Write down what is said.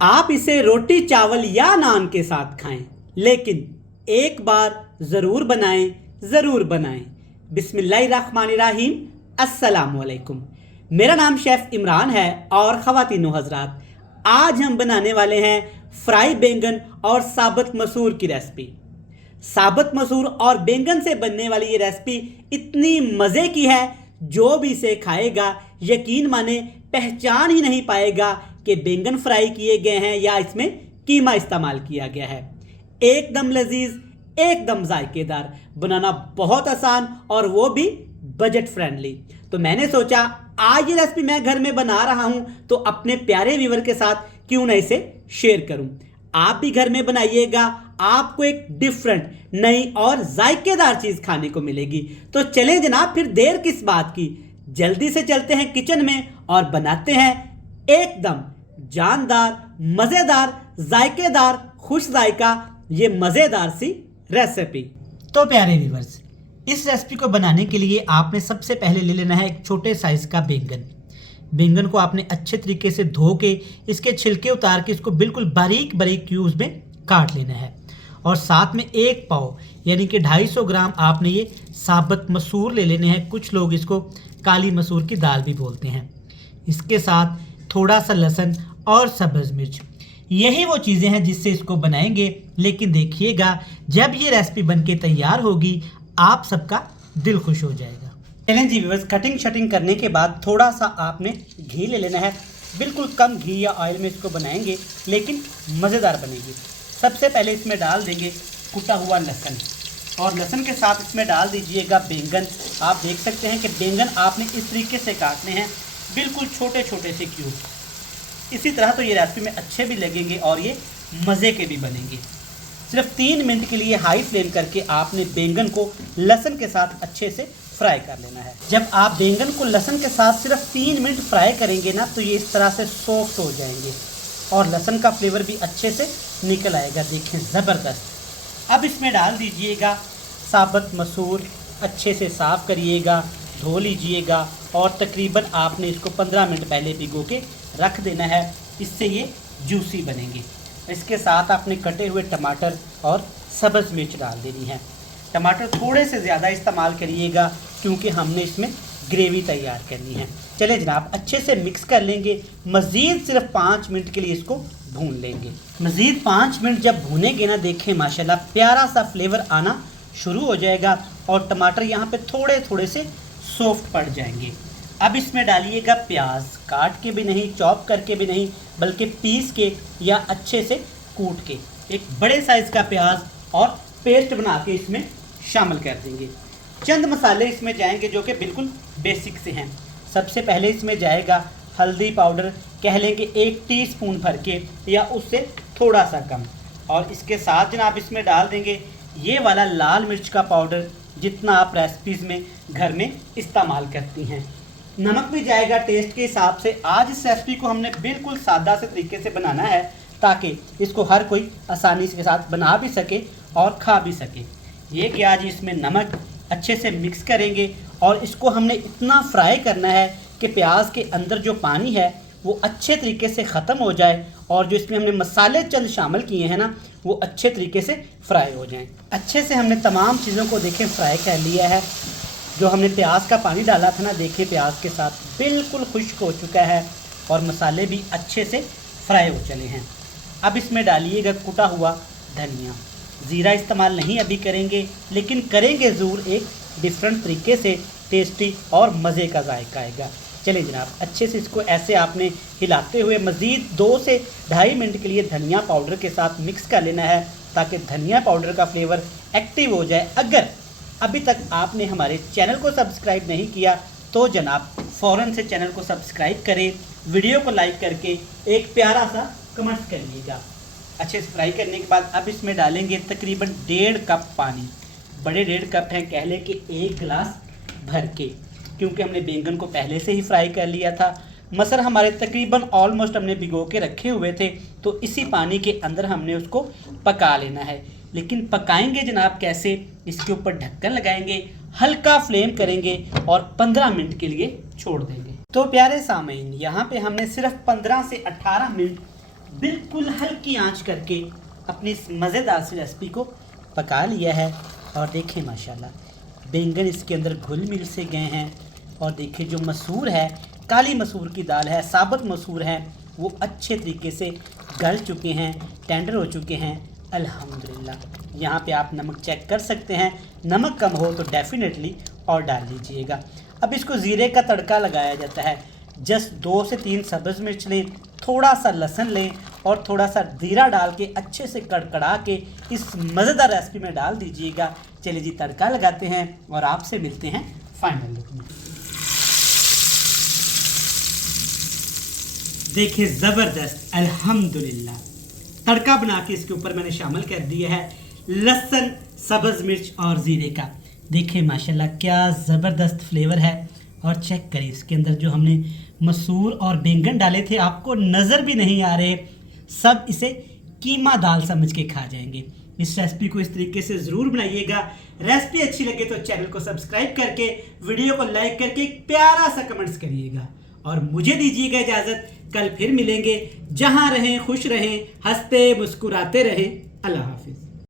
आप इसे रोटी चावल या नान के साथ खाएं, लेकिन एक बार ज़रूर बनाएं, ज़रूर बनाएं। बिस्मिल्लाहिर्रहमानिर्रहीम। अस्सलामुअलैकुम। मेरा नाम शेफ़ इमरान है और ख़वातीनो हज़रात, आज हम बनाने वाले हैं फ्राई बैंगन और साबुत मसूर की रेसिपी। साबुत मसूर और बैंगन से बनने वाली ये रेसिपी इतनी मज़े की है, जो भी इसे खाएगा यकीन माने पहचान ही नहीं पाएगा कि बैंगन फ्राई किए गए हैं या इसमें कीमा इस्तेमाल किया गया है। एकदम लजीज, एकदम जायकेदार, बनाना बहुत आसान और वो भी बजट फ्रेंडली। तो मैंने सोचा आज ये रेसिपी मैं घर में बना रहा हूं तो अपने प्यारे व्यूवर के साथ क्यों ना इसे शेयर करूं। आप भी घर में बनाइएगा, आपको एक डिफरेंट नई और जायकेदार चीज खाने को मिलेगी। तो चलें जनाब, फिर देर किस बात की, जल्दी से चलते हैं किचन में और बनाते हैं एकदम जानदार, मजेदार, जायकेदार, खुश जायका ये मजेदार सी रेसिपी। तो प्यारे व्यूअर्स, इस रेसिपी को बनाने के लिए आपने सबसे पहले ले लेना है एक छोटे साइज का बैंगन। बैंगन को आपने अच्छे तरीके से धो के इसके छिलके उतार के इसको बिल्कुल बारीक बारीक क्यूब्स में काट लेना है। और साथ में एक पाव यानी कि 250 ग्राम आपने ये साबुत मसूर ले लेने हैं। कुछ लोग इसको काली मसूर की दाल भी बोलते हैं। इसके साथ थोड़ा सा लहसुन और सब्ज़ मिर्च, यही वो चीज़ें हैं जिससे इसको बनाएंगे। लेकिन देखिएगा, जब ये रेसिपी बनके तैयार होगी आप सबका दिल खुश हो जाएगा। चलें जी व्यूअर्स, कटिंग शटिंग करने के बाद थोड़ा सा आपने घी ले लेना है। बिल्कुल कम घी या ऑयल में इसको बनाएंगे, लेकिन मज़ेदार बनेगी। सबसे पहले इसमें डाल देंगे कुटा हुआ लहसुन, और लहसुन के साथ इसमें डाल दीजिएगा बैंगन। आप देख सकते हैं कि बैंगन आपने इस तरीके से काटने हैं, बिल्कुल छोटे छोटे से क्यूब। इसी तरह तो ये रेसिपी में अच्छे भी लगेंगे और ये मज़े के भी बनेंगे। सिर्फ 3 मिनट के लिए हाई फ्लेम करके आपने बैंगन को लहसुन के साथ अच्छे से फ्राई कर लेना है। जब आप बैंगन को लहसुन के साथ सिर्फ 3 मिनट फ्राई करेंगे ना, तो ये इस तरह से सॉफ्ट हो जाएंगे और लहसुन का फ्लेवर भी अच्छे से निकल आएगा। देखें, ज़बरदस्त। अब इसमें डाल दीजिएगा साबुत मसूर, अच्छे से साफ़ करिएगा, धो लीजिएगा और तकरीबन आपने इसको 15 मिनट पहले भिगो के रख देना है। इससे ये जूसी बनेंगे। इसके साथ आपने कटे हुए टमाटर और सब्ज़ मिर्च डाल देनी है। टमाटर थोड़े से ज़्यादा इस्तेमाल करिएगा क्योंकि हमने इसमें ग्रेवी तैयार करनी है। चले जनाब, अच्छे से मिक्स कर लेंगे। मज़ीद सिर्फ 5 मिनट के लिए इसको भून लेंगे। मज़ीद 5 मिनट जब भूनेंगे ना, देखें माशाल्लाह प्यारा सा फ्लेवर आना शुरू हो जाएगा और टमाटर यहाँ पे थोड़े थोड़े से सॉफ्ट पड़ जाएंगे। अब इसमें डालिएगा प्याज, काट के भी नहीं, चॉप करके भी नहीं, बल्कि पीस के या अच्छे से कूट के एक बड़े साइज़ का प्याज और पेस्ट बना के इसमें शामिल कर देंगे। चंद मसाले इसमें जाएंगे जो कि बिल्कुल बेसिक से हैं। सबसे पहले इसमें जाएगा हल्दी पाउडर, कह लेंगे 1 टीस्पून भर के या उससे थोड़ा सा कम। और इसके साथ जनाब इसमें डाल देंगे ये वाला लाल मिर्च का पाउडर, जितना आप रेसिपीज़ में घर में इस्तेमाल करती हैं। नमक भी जाएगा टेस्ट के हिसाब से। आज इस रेसिपी को हमने बिल्कुल सादा से तरीके से बनाना है ताकि इसको हर कोई आसानी के साथ बना भी सके और खा भी सके। ये कि आज इसमें नमक अच्छे से मिक्स करेंगे और इसको हमने इतना फ्राई करना है कि प्याज के अंदर जो पानी है वो अच्छे तरीके से ख़त्म हो जाए और जो इसमें हमने मसाले चंद शामिल किए हैं ना, वो अच्छे तरीके से फ्राई हो जाएं। अच्छे से हमने तमाम चीज़ों को देखें फ्राई कर लिया है। जो हमने प्याज का पानी डाला था ना, देखिए प्याज के साथ बिल्कुल खुश्क हो चुका है और मसाले भी अच्छे से फ्राई हो चले हैं। अब इसमें डालिएगा कुटा हुआ धनिया। ज़ीरा इस्तेमाल नहीं अभी करेंगे, लेकिन करेंगे ज़रूर एक डिफरेंट तरीके से, टेस्टी और मज़े का जायका आएगा। चलिए जनाब, अच्छे से इसको ऐसे आपने हिलाते हुए मज़ीद 2 से 2.5 मिनट के लिए धनिया पाउडर के साथ मिक्स कर लेना है ताकि धनिया पाउडर का फ्लेवर एक्टिव हो जाए। अगर अभी तक आपने हमारे चैनल को सब्सक्राइब नहीं किया तो जनाब फ़ौरन से चैनल को सब्सक्राइब करें, वीडियो को लाइक करके एक प्यारा सा कमेंट करिएगा। अच्छे से फ्राई करने के बाद अब इसमें डालेंगे तकरीबन 1.5 कप पानी। बड़े 1.5 कप हैं, कह लें कि 1 गिलास भर के, क्योंकि हमने बैंगन को पहले से ही फ्राई कर लिया था। मसर हमारे तकरीबन ऑलमोस्ट हमने भिगो के रखे हुए थे, तो इसी पानी के अंदर हमने उसको पका लेना है। लेकिन पकाएंगे जनाब कैसे, इसके ऊपर ढक्कन लगाएंगे, हल्का फ्लेम करेंगे और 15 मिनट के लिए छोड़ देंगे। तो प्यारे सामीन, यहाँ पे हमने सिर्फ 15 से 18 मिनट बिल्कुल हल्की आंच करके अपनी इस मज़ेदार सी रेसिपी को पका लिया है। और देखिए माशाल्लाह बैंगन इसके अंदर घुल मिल से गए हैं। और देखिए जो मसूर है, काली मसूर की दाल है, साबुत मसूर है, वो अच्छे तरीके से गल चुके हैं, टेंडर हो चुके हैं अल्हम्दुलिल्लाह। यहाँ पे आप नमक चेक कर सकते हैं, नमक कम हो तो डेफिनेटली और डाल लीजिएगा। अब इसको ज़ीरे का तड़का लगाया जाता है। जस्ट 2 से 3 सब्ज़ मिर्च लें, थोड़ा सा लहसुन लें और थोड़ा सा जीरा डाल के अच्छे से कड़कड़ा के इस मज़ेदार रेसिपी में डाल दीजिएगा। चलिए जी तड़का लगाते हैं और आपसे मिलते हैं फाइनल लुक में। देखिए ज़बरदस्त अल्हम्दुलिल्लाह तड़का बना के इसके ऊपर मैंने शामिल कर दिया है लहसुन, सब्ज़ मिर्च और ज़ीरे का। देखिए माशाल्लाह क्या ज़बरदस्त फ्लेवर है। और चेक करिए इसके अंदर जो हमने मसूर और बैंगन डाले थे आपको नज़र भी नहीं आ रहे, सब इसे कीमा दाल समझ के खा जाएंगे। इस रेसिपी को इस तरीके से ज़रूर बनाइएगा। रेसिपी अच्छी लगे तो चैनल को सब्सक्राइब करके, वीडियो को लाइक करके एक प्यारा सा कमेंट्स करिएगा। और मुझे दीजिएगा इजाज़त, कल फिर मिलेंगे। जहाँ रहें खुश रहें, हंसते मुस्कुराते रहें। अल्लाह हाफिज़।